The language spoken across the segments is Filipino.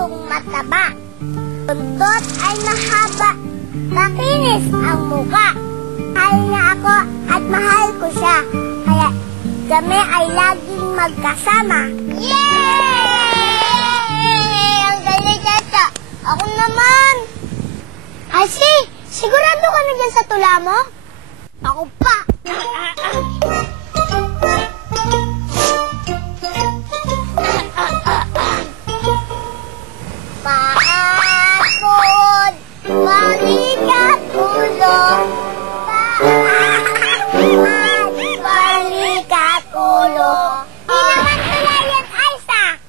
pusong mataba. Buntot ay mahaba, makinis ang muka. Mahal niya ako at mahal ko siya. Kaya kami ay laging magkasama. Yay! Ang galing, Tata. Ako naman. Asi, sigurado ka na dyan sa tula mo? Ako pa. Paapod, balikat ulo. Paapod, balikat ulo. Hindi naman pala yan, Isaac.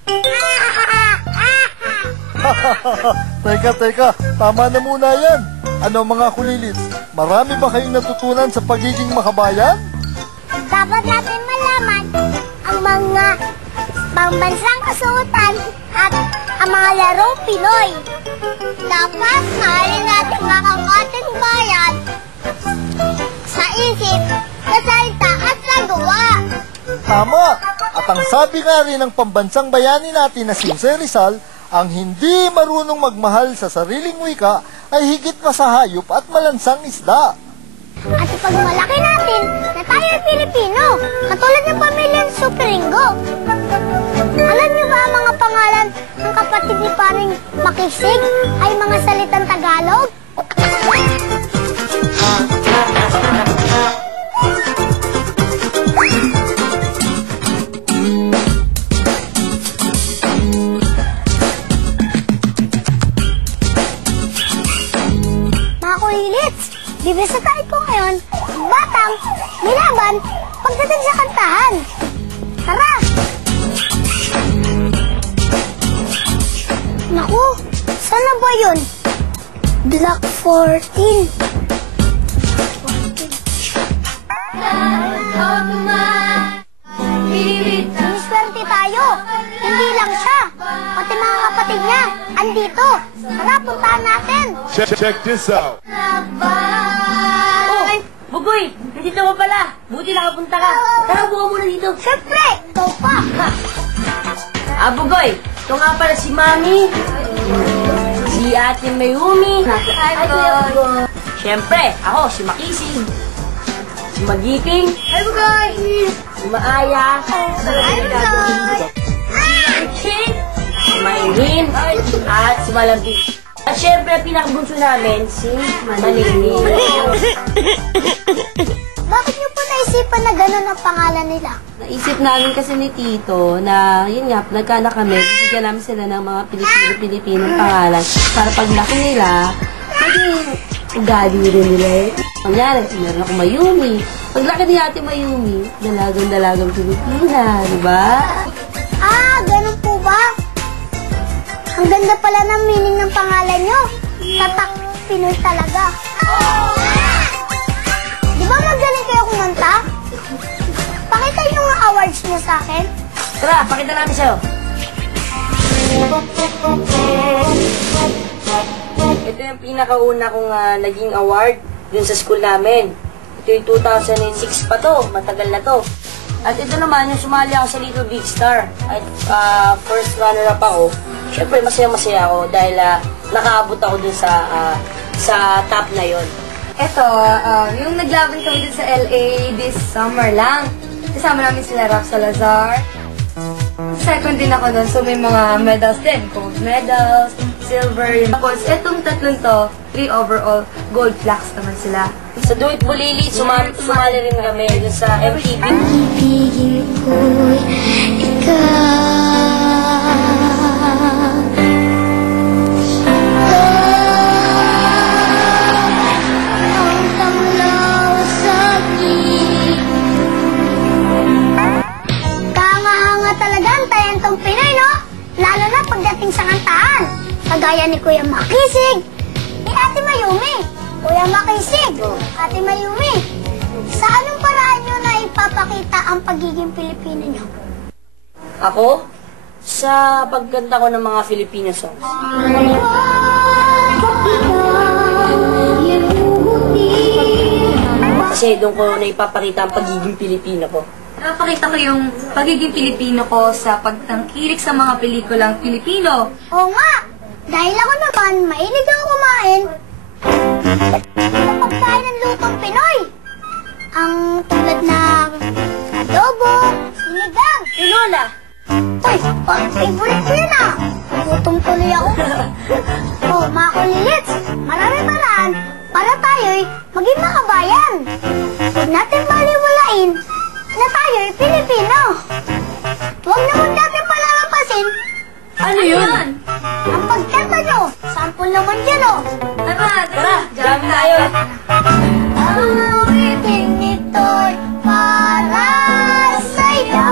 Teka, tama na muna yan. Ano mga kulilits, marami ba kayong natutunan sa pagiging makabayan? Dapat natin malaman ang mga pambansang kasuotan at ang mga larong Pinoy. Dapat mahalin natin mga ating bayan sa isip, sa salita at sa gawa. Tama! At ang sabi nga rin ng pambansang bayani natin na si Jose Rizal, ang hindi marunong magmahal sa sariling wika ay higit pa sa hayop at malansang isda. At ipagmalaki natin na tayo ay Pilipino, katulad ng pamilyang Superingo. Alam niyo ba ang mga pangalan ng kapatid ni Paring Makisig ay mga salitang Tagalog? Bibisa tayo ko ngayon, batang, nilaban, pagdating sa kantahan. Tara! Naku, saan na ba yun? Block 14. Miswerte tayo. Hindi lang siya. Pati mga kapatid niya, andito. Tara, puntahan natin. Check this out. Bugoy, nandito ka pala. Buti nakapunta ka. Tara, buka muna dito. Siyempre, ikaw pa. Bugoy, ito nga pala si Mami. Si Ate Mayumi. Hi, Bugoy. Siyempre, ako, si Makisig. Si Magiting. Hi, Bugoy. Si Maaya. Hi, Bugoy. Si Maylin. At si Malambing. At syempre, ang pinakabunso namin, si Manini. Bakit niyo po naisipan na gano'n ang pangalan nila? Naisip namin kasi ni Tito na, yun nga, nagkaanak kami, bigyan namin sila ng mga Pilipinong pangalan para paglaki nila, maging ugali rin nila eh. Nangyari, meron ako Mayumi. Paglaki ni Ate Mayumi, dalagang Pilipina, di ba? Ganun po ba? Ang ganda pala ng meaning ng pangalan nyo. Tatak Pinoy talaga. Di ba magaling kayo kumanta? Pakita yung mga awards nyo sa akin. Tara, pakita namin sa'yo. Ito yung pinakauna kong naging award dun sa school namin. Ito yung 2006 pa to, matagal na to. At ito naman, yung sumali ako sa Little Big Star. At first runner-up ako. Siyempre, masaya-masaya ako dahil nakaabot ako dun sa top na yon. Ito, yung naglaban kami dun sa LA this summer lang. Kasama namin sila Rap Salazar. Second din ako dun, so may mga medals din. Gold medals, silver. Tapos, etong tatlong to, 3 overall, gold plaques naman sila. Sa Do It Bulili, sumali rin kami dun sa MTV. Ibigin ko'y ikaw. Ang tanglaw sa'kin. Kahanga-hanga talaga ang talentong Pinoy, no? Lalo na pagdating sa kantahan. Kagaya ni Kuya Makisig, ni Ate Mayumi. Kuya Makisig, Ate Mayumi, sa anong paraan nyo na ipapakita ang pagiging Pilipino nyo? Ako, sa pagkanta ko ng mga Filipino songs. Kasi doon ko na ipapakita ang pagiging Pilipino ko. Napakita ko yung pagiging Pilipino ko sa pagtangkilik sa mga pelikulang Pilipino. Oo nga! Dahil ako naman, mahilig ako kumain sa pagkain ng lutong Pinoy. Ang tulad ng adobo, sinigang. Lola, Uy, favorite ko yun ah! Gutom tuloy ako. Oh, mga kulilits, maraming paraan para tayo'y maging makabayan. Huwag natin baliwalain na tayo'y Pilipino. Huwag natin palalampasin Ano yun? ang pagkanta nyo. Sample naman dyan oh. Tara, jam tayo. Ang awitin nito'y para sa'yo.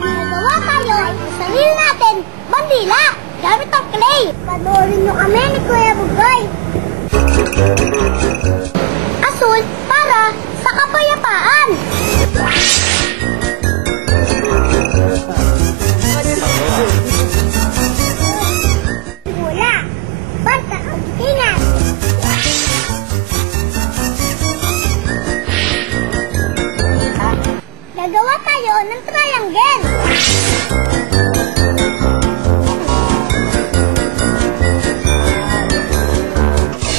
Nagawa tayo ay sarili natin, bandila, gamit ang clay. Panoorin nyo kami ni Kuya Bugay. Asul para sa kapayapaan. Wala. Basta ang tingan. Gagawa tayo ng triangle.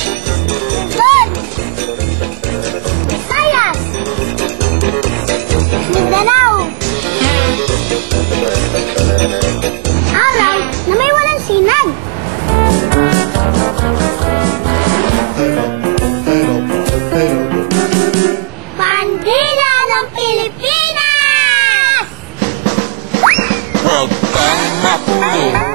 Luzon, Visayas, Mindanao. Araw na may walang sinag. Bandila ng Pilipinas! Huwag kang makulong